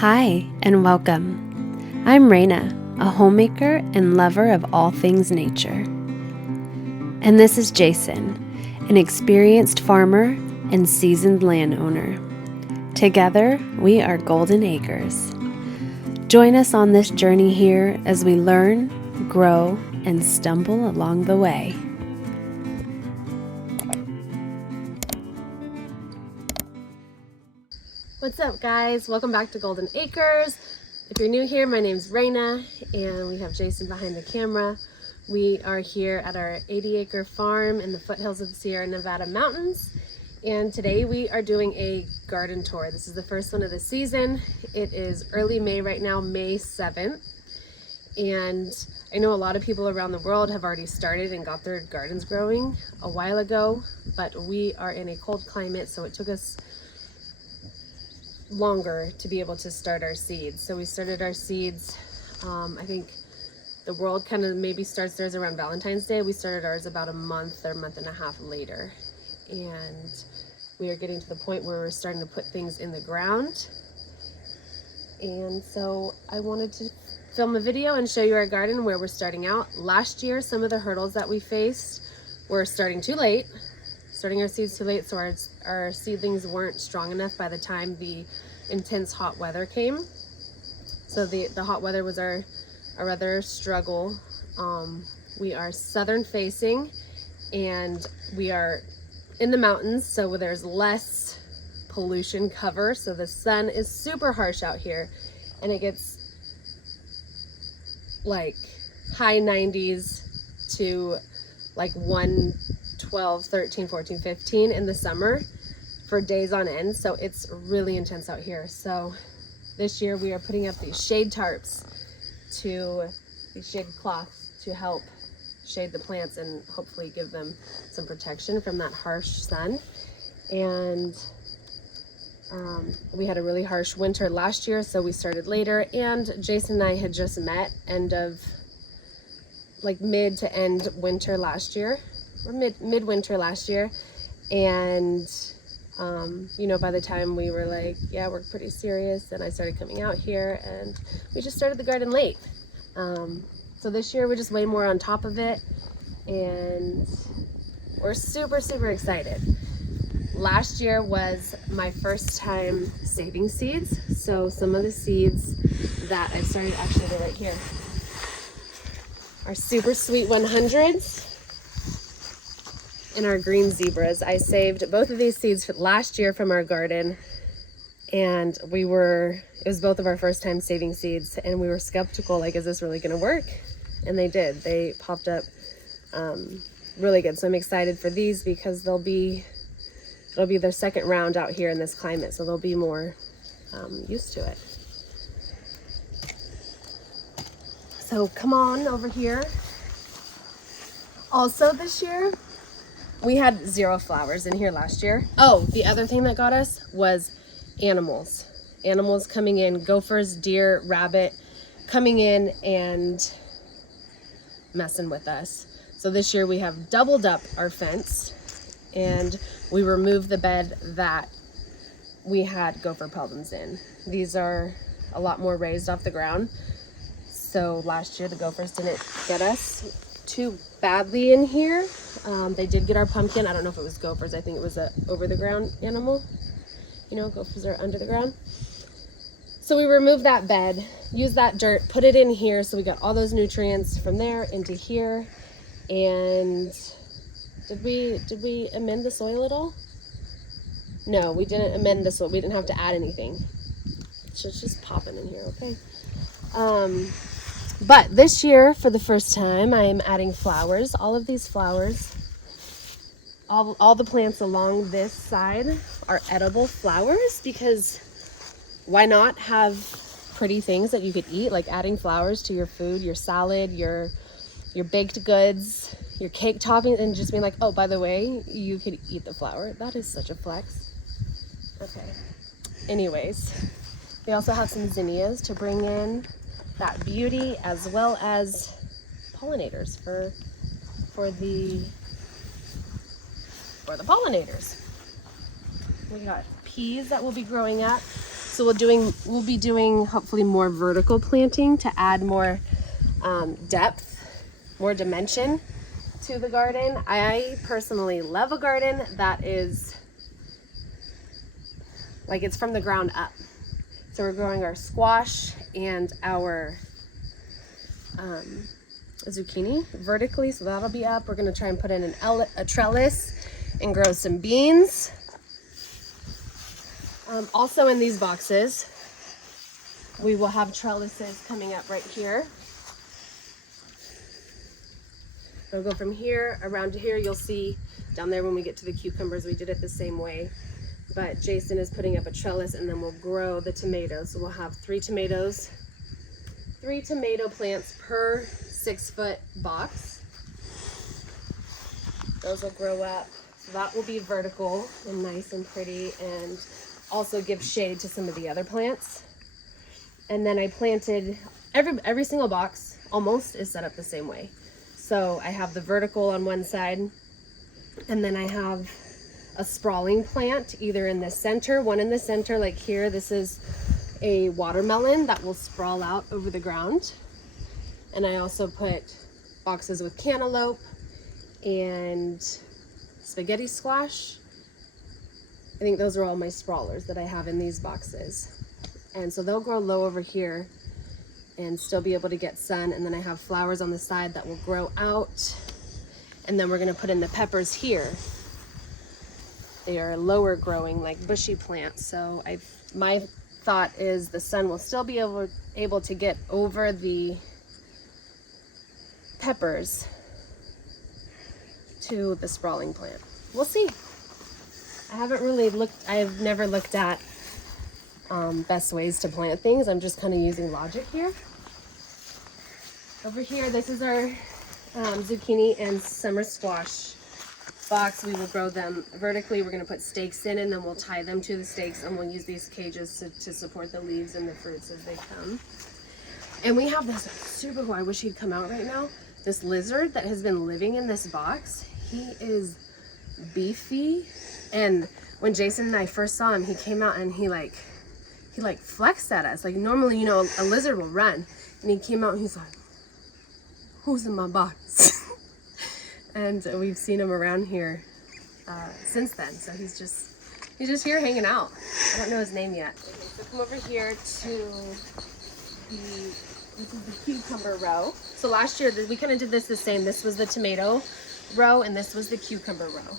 Hi, and welcome. I'm Raina, a homemaker and lover of all things nature. And this is Jason, an experienced farmer and seasoned landowner. Together, we are Golden Acres. Join us on this journey here as we learn, grow, and stumble along the way. What's up, guys? Welcome back to Golden Acres. If you're new here, my name's Raina, and we have Jason behind the camera. We are here at our 80-acre farm in the foothills of the Sierra Nevada mountains, and today we are doing a garden tour. This is the first one of the season. It is early May right now, May 7th, and I know a lot of people around the world have already started and got their gardens growing a while ago, but we are in a cold climate, so it took us longer to be able to start our seeds. So we started our seeds, I think the world kind of maybe starts theirs around Valentine's Day. We started ours about a month or a month and a half later. And we are getting to the point where we're starting to put things in the ground. And so I wanted to film a video and show you our garden where we're starting out. Last year, some of the hurdles that we faced were starting too late. Starting our seeds too late, so our seedlings weren't strong enough by the time the intense hot weather came. So the hot weather was our other struggle. We are southern facing, and we are in the mountains, so there's less pollution cover. So the sun is super harsh out here, and it gets like high 90s to like 112, 13, 14, 15 in the summer for days on end. So it's really intense out here. So this year we are putting up these shade tarps, these shade cloths to help shade the plants and hopefully give them some protection from that harsh sun. And we had a really harsh winter last year, so we started later. And Jason and I had just met end of like mid to end winter last year, or mid-winter last year. And you know, by the time we were like, yeah, we're pretty serious, and I started coming out here, and we just started the garden late. So this year we're just way more on top of it, and we're super, super excited. Last year was my first time saving seeds. So some of the seeds that I've started, actually they're right here, our super sweet 100s and our green zebras. I saved both of these seeds last year from our garden, and it was both of our first time saving seeds, and we were skeptical, like, is this really gonna work? And they did. They popped up really good. So I'm excited for these because it'll be their second round out here in this climate, so they'll be more used to it. So come on over here. Also this year, we had 0 flowers in here last year. Oh, the other thing that got us was animals. Animals coming in, gophers, deer, rabbit, coming in and messing with us. So this year we have doubled up our fence, and we removed the bed that we had gopher peltums in. These are a lot more raised off the ground. So last year the gophers didn't get us too badly in here. They did get our pumpkin. I don't know if it was gophers. I think it was a over the ground animal. You know, gophers are under the ground. So we removed that bed, used that dirt, put it in here. So we got all those nutrients from there into here. And did we amend the soil at all? No, we didn't amend the soil. We didn't have to add anything. It's just popping in here, okay? But this year, for the first time, I am adding flowers. All of these flowers, all the plants along this side are edible flowers, because why not have pretty things that you could eat, like adding flowers to your food, your salad, your baked goods, your cake toppings, and just being like, oh, by the way, you could eat the flower. That is such a flex. Okay. Anyways, we also have some zinnias to bring in that beauty, as well as pollinators for the pollinators. We got peas that will be growing up. So we'll be doing hopefully more vertical planting to add more depth, more dimension to the garden. I personally love a garden that is like it's from the ground up. So we're growing our squash and our zucchini vertically, so that'll be up. We're gonna try and put in a trellis and grow some beans. Also in these boxes, we will have trellises coming up right here. It'll go from here around to here. You'll see down there when we get to the cucumbers, we did it the same way. But Jason is putting up a trellis, and then we'll grow the tomatoes. So we'll have 3 tomato plants per 6-foot box. Those will grow up. So that will be vertical and nice and pretty, and also give shade to some of the other plants. And then I planted every single box almost is set up the same way. So I have the vertical on one side, and then I have a sprawling plant either in the center, one in the center like here. This is a watermelon that will sprawl out over the ground. And I also put boxes with cantaloupe and spaghetti squash. I think those are all my sprawlers that I have in these boxes. And so they'll grow low over here and still be able to get sun. And then I have flowers on the side that will grow out. And then we're gonna put in the peppers here. They are lower growing, like bushy plants. So my thought is the sun will still be able to get over the peppers to the sprawling plant. We'll see. I've never looked at best ways to plant things. I'm just kind of using logic here. Over here, this is our zucchini and summer squash box. We will grow them vertically. We're going to put stakes in, and then we'll tie them to the stakes, and we'll use these cages to support the leaves and the fruits as they come. And we have this super cool, I wish he'd come out right now, this lizard that has been living in this box. He is beefy, and when Jason and I first saw him, he came out and he flexed at us. Like normally, you know, a lizard will run, and he came out and he's like, who's in my box? And we've seen him around here since then. So he's just here hanging out. I don't know his name yet. Okay, so come over here to this is the cucumber row. So last year we kind of did this the same. This was the tomato row, and this was the cucumber row.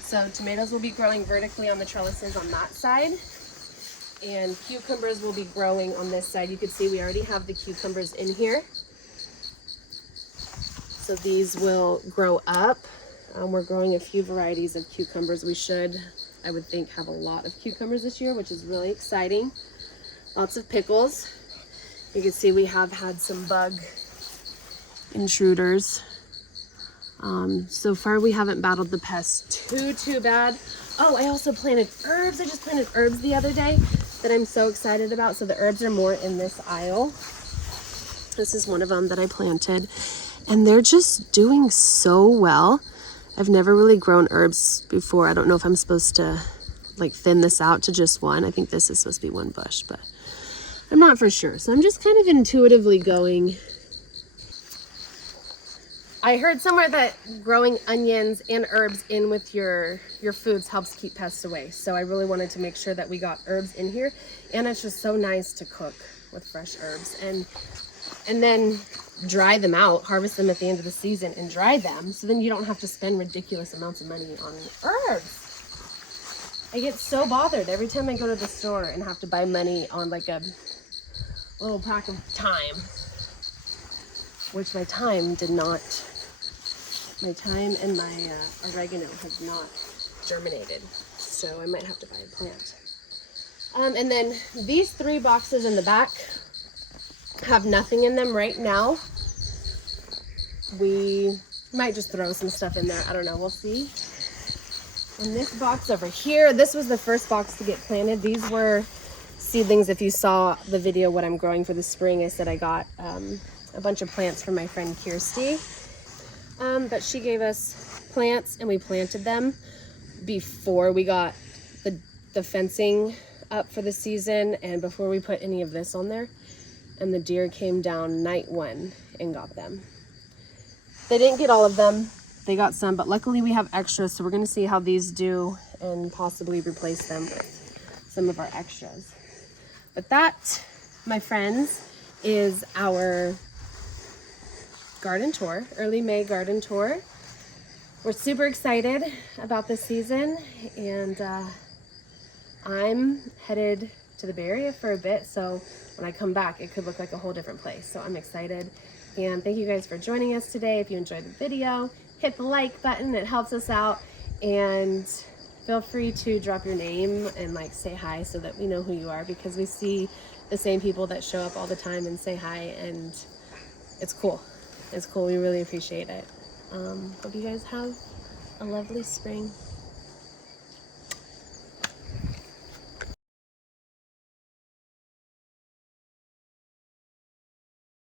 So tomatoes will be growing vertically on the trellises on that side, and cucumbers will be growing on this side. You can see we already have the cucumbers in here. So these will grow up. We're growing a few varieties of cucumbers. We should, I would think, have a lot of cucumbers this year, which is really exciting. Lots of pickles. You can see we have had some bug intruders. So far we haven't battled the pests too bad. Oh, I also planted herbs. I just planted herbs the other day that I'm so excited about. So the herbs are more in this aisle. This is one of them that I planted, and they're just doing so well. I've never really grown herbs before. I don't know if I'm supposed to like thin this out to just one. I think this is supposed to be one bush, but I'm not for sure. So I'm just kind of intuitively going. I heard somewhere that growing onions and herbs in with your foods helps keep pests away. So I really wanted to make sure that we got herbs in here. And it's just so nice to cook with fresh herbs. And then dry them out, harvest them at the end of the season and dry them. So then you don't have to spend ridiculous amounts of money on herbs. I get so bothered every time I go to the store and have to buy money on like a little pack of thyme. Which my thyme and my oregano has not germinated. So I might have to buy a plant. And then these 3 boxes in the back have nothing in them right now. We might just throw some stuff in there. I don't know. We'll see. And this box over here, this was the first box to get planted. These were seedlings. If you saw the video, what I'm growing for the spring, I said I got a bunch of plants from my friend Kirsty. But she gave us plants and we planted them before we got the fencing up for the season and before we put any of this on there, and the deer came down night one and got them. They didn't get all of them. They got some, but luckily we have extras, so we're gonna see how these do and possibly replace them with some of our extras. But that, my friends, is our garden tour, early May garden tour. We're super excited about this season, and I'm headed to the Bay Area for a bit, so when I come back, it could look like a whole different place. So I'm excited, and thank you guys for joining us today. If you enjoyed the video, hit the like button, it helps us out, and feel free to drop your name and like say hi so that we know who you are, because we see the same people that show up all the time and say hi, and it's cool. It's cool. We really appreciate it. Hope you guys have a lovely spring.